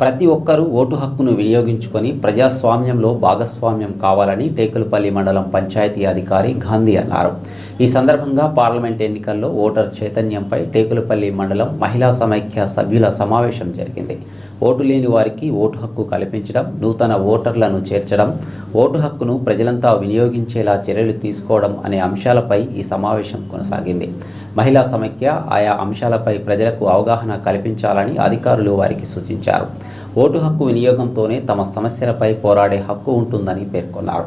ప్రతి ఒక్కరూ ఓటు హక్కును వినియోగించుకొని ప్రజాస్వామ్యంలో భాగస్వామ్యం కావాలని టేకులపల్లి మండలం పంచాయతీ అధికారి గాంధీ అన్నారు. ఈ సందర్భంగా పార్లమెంట్ ఎన్నికల్లో ఓటర్ చైతన్యంపై టేకులపల్లి మండలం మహిళా సమైక్య సభ్యుల సమావేశం జరిగింది. ఓటు లేని వారికి ఓటు హక్కు కల్పించడం నూతన ఓటర్లను చేర్చడం ఓటు హక్కును ప్రజలంతా వినియోగించేలా చర్యలు తీసుకోవడం అనే అంశాలపై ఈ సమావేశం కొనసాగింది. మహిళా సమైక్య ఆయా అంశాలపై ప్రజలకు అవగాహన కల్పించాలని అధికారులు వారికి సూచించారు. ఓటు హక్కు వినియోగంతోనే తమ సమస్యలపై పోరాడే హక్కు ఉంటుందని పేర్కొన్నారు.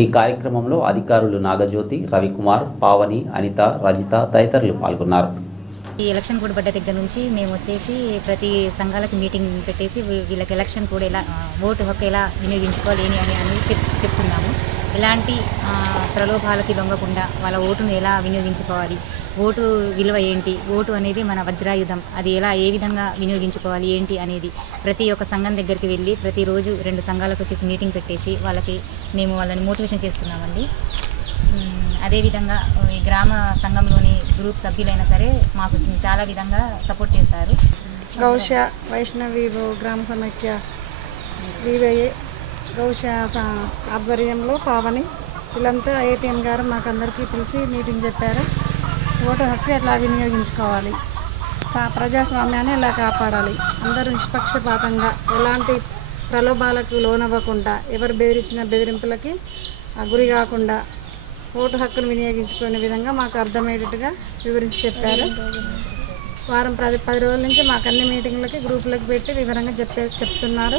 ఈ కార్యక్రమంలో అధికారులు నాగజ్యోతి రవికుమార్ పావని అనిత రజిత తదితరులు పాల్గొన్నారు. ఈ ఎలక్షన్ కూడా పడ్డ దగ్గర నుంచి మేము వచ్చేసి ప్రతి సంఘాలకు మీటింగ్ పెట్టేసి వీళ్ళకి ఎలక్షన్ కూడా ఎలా ఓటు హక్కు ఎలా వినియోగించుకోవాలి అని అని చెప్ చెప్తున్నాము. ఎలాంటి ప్రలోభాలకి లొంగకుండా వాళ్ళ ఓటును ఎలా వినియోగించుకోవాలి ఓటు విలువ ఏంటి? ఓటు అనేది మన వజ్రాయుధం. అది ఎలా ఏ విధంగా వినియోగించుకోవాలి ఏంటి అనేది ప్రతి ఒక్క సంఘం దగ్గరికి వెళ్ళి ప్రతిరోజు రెండు సంఘాలకు వచ్చేసి మీటింగ్ పెట్టేసి వాళ్ళకి మేము వాళ్ళని మోటివేషన్ చేస్తున్నామండి. అదేవిధంగా ఈ గ్రామ సంఘంలోని గ్రూప్ సభ్యులైనా సరే మాకు చాలా విధంగా సపోర్ట్ చేస్తారు. గౌష వైష్ణవి గ్రామ సమైక్య వివై గౌష ఆధ్వర్యంలో పావని వీళ్ళంతా ఏటీఎం గారు మాకందరికీ పిలిచి మీటింగ్ చెప్పారు. ఓటు హక్కు ఎట్లా వినియోగించుకోవాలి? సా- ప్రజాస్వామ్యాన్ని ఎలా కాపాడాలి? అందరూ నిష్పక్షపాతంగా ఎలాంటి ప్రలోభాలకు లోనవ్వకుండా ఎవరు బెదిరించిన బెదిరింపులకి ఆ, గురి కాకుండా ఓటు హక్కును వినియోగించుకునే విధంగా మాకు అర్థమయ్యేటట్టుగా వివరించి చెప్పారు. వారం పది పది రోజుల నుంచి మాకు అన్ని మీటింగ్లకి గ్రూపులకు పెట్టి వివరంగా చెప్పే చెప్తున్నారు.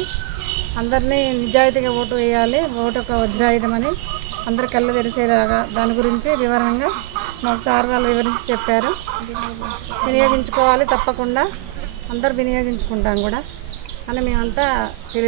అందరినీ నిజాయితీగా ఓటు వేయాలి. ఓటు ఒక వజ్రాయుధమని అందరు కళ్ళు తెరిసేలాగా దాని గురించి వివరంగా మాకు సార్ వాళ్ళు వివరించి చెప్పారు. వినియోగించుకోవాలి తప్పకుండా. అందరు వినియోగించుకుంటాం కూడా. అని మేమంతా తెలియ